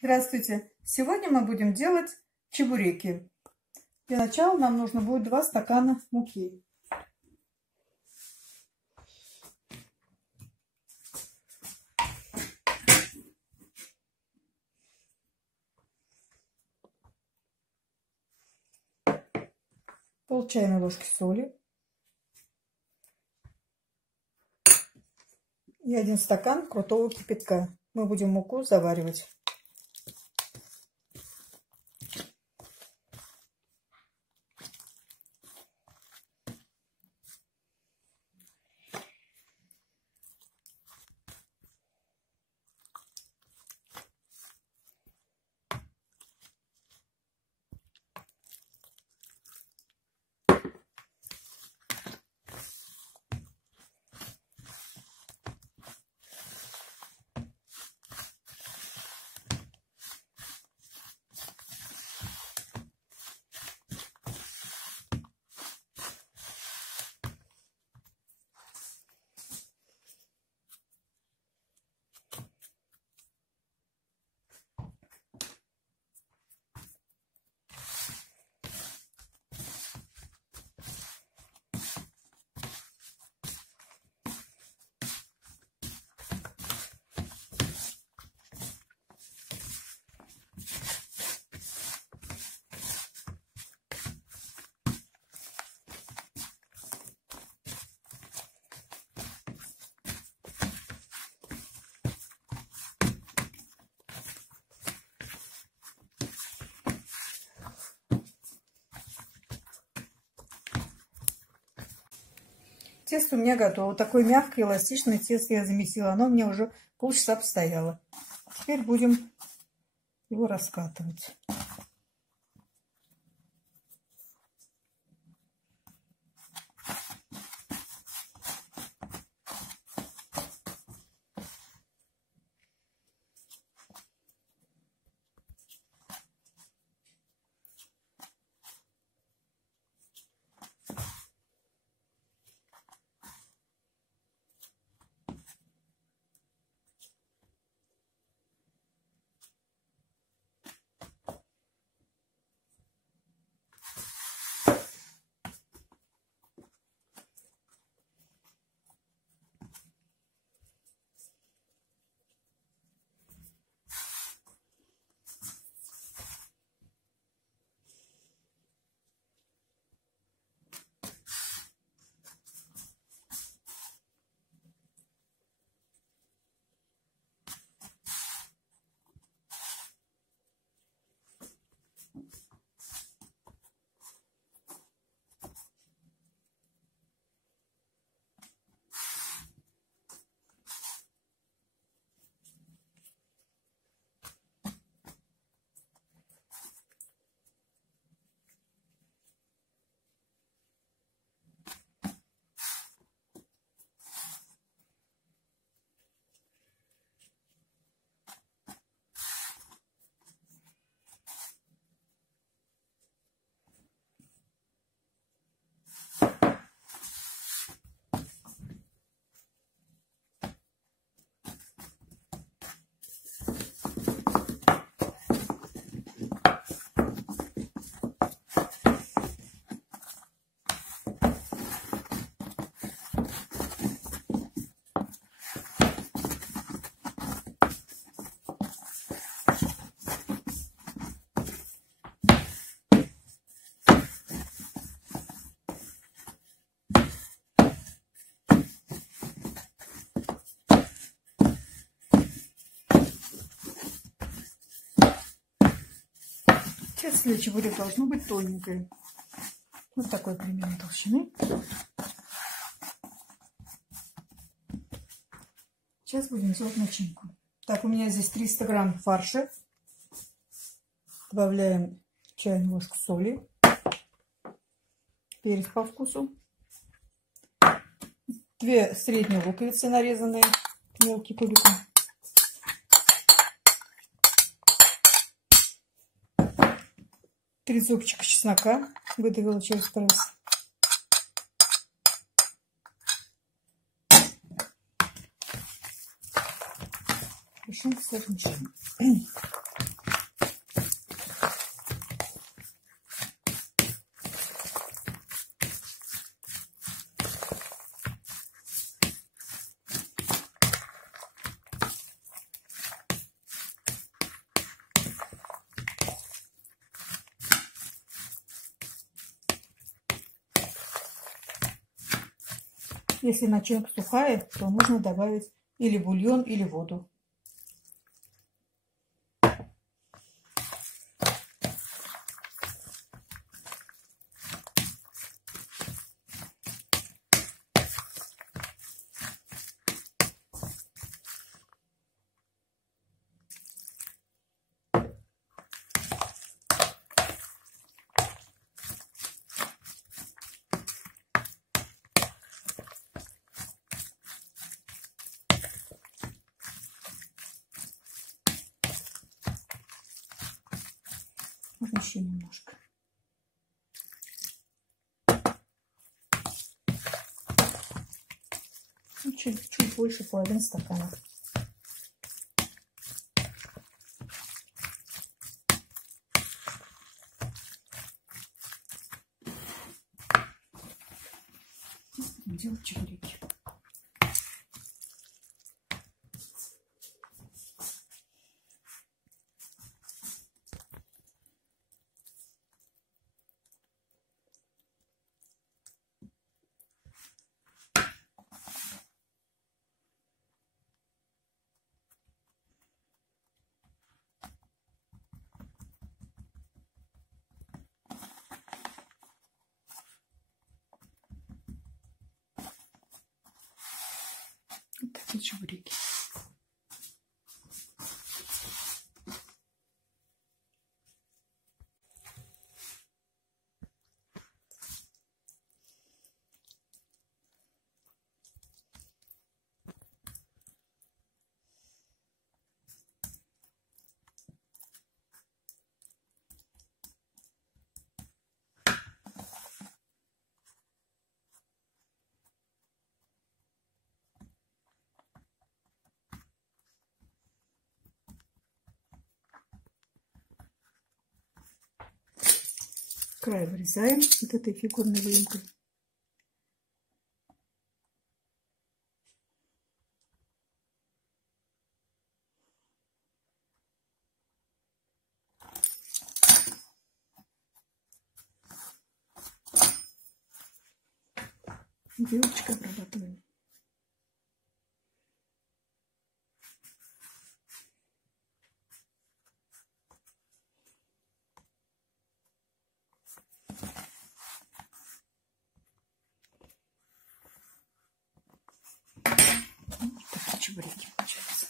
Здравствуйте! Сегодня мы будем делать чебуреки. Для начала нам нужно будет 2 стакана муки. Пол чайной ложки соли. И 1 стакан крутого кипятка. Мы будем муку заваривать. Тесто у меня готово. Такое мягкое, эластичное тесто я замесила. Оно у меня уже полчаса постояло. Теперь будем его раскатывать. Тесто для чебурек должно быть тоненькое. Вот такой примерно толщины. Сейчас будем делать начинку. Так, у меня здесь 300 грамм фарша. Добавляем чайную ложку соли. Перец по вкусу. 2 средние луковицы, нарезанные мелким кубиком. 3 зубчика чеснока. Выдавила через пресс. размешаем, все размешаем. Если начинка сухая, то можно добавить или бульон, или воду. Можно еще немножко. Ну, чуть больше половины стакана. Делать чебуреки. Вот такие чебуреки. Край вырезаем вот этой фигурной выемкой. Вилочкой обрабатываем. Вот такие чебуреки получаются.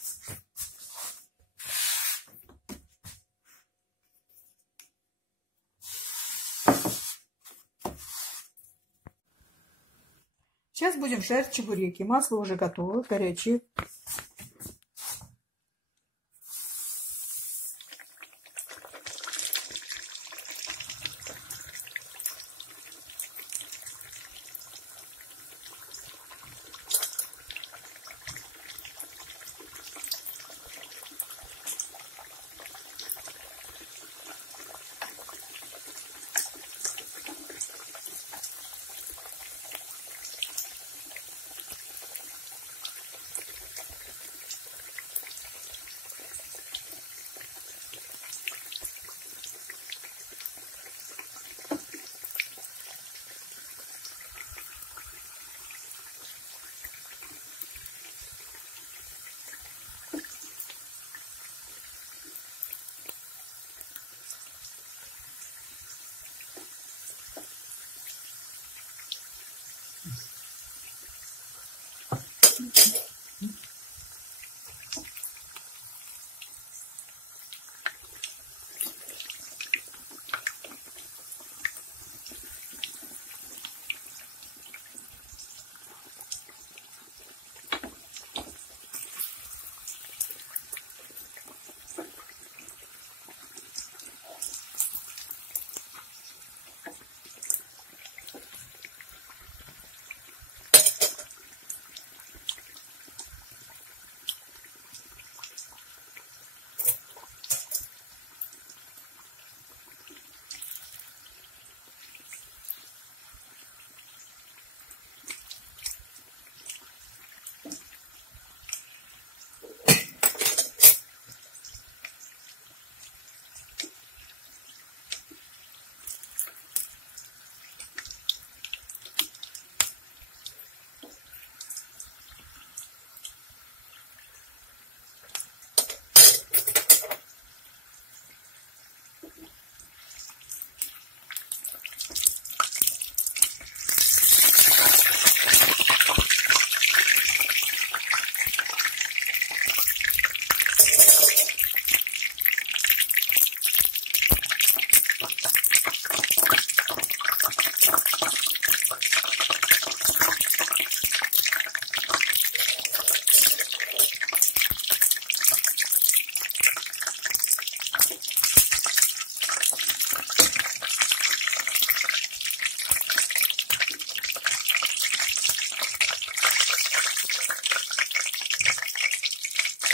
Сейчас будем жарить чебуреки. Масло уже готово, горячее.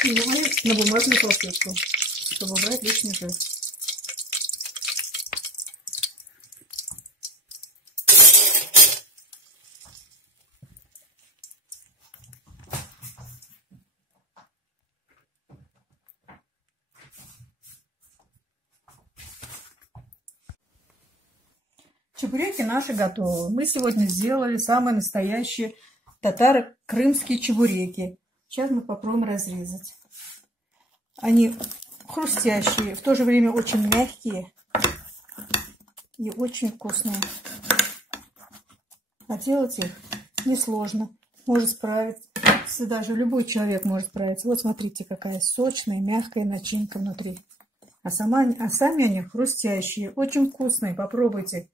Снимаю на бумажную салфетку, чтобы убрать лишний жир. Чебуреки наши готовы. Мы сегодня сделали самые настоящие татаро-крымские чебуреки. Сейчас мы попробуем разрезать. Они хрустящие, в то же время очень мягкие и очень вкусные. А делать их несложно. Может справиться, даже любой человек может справиться. Вот смотрите, какая сочная, мягкая начинка внутри. А сами они хрустящие, очень вкусные. Попробуйте.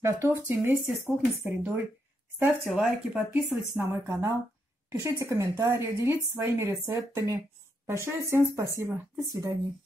Готовьте вместе с кухней с Фаридой. Ставьте лайки, подписывайтесь на мой канал, пишите комментарии, делитесь своими рецептами. Большое всем спасибо. До свидания.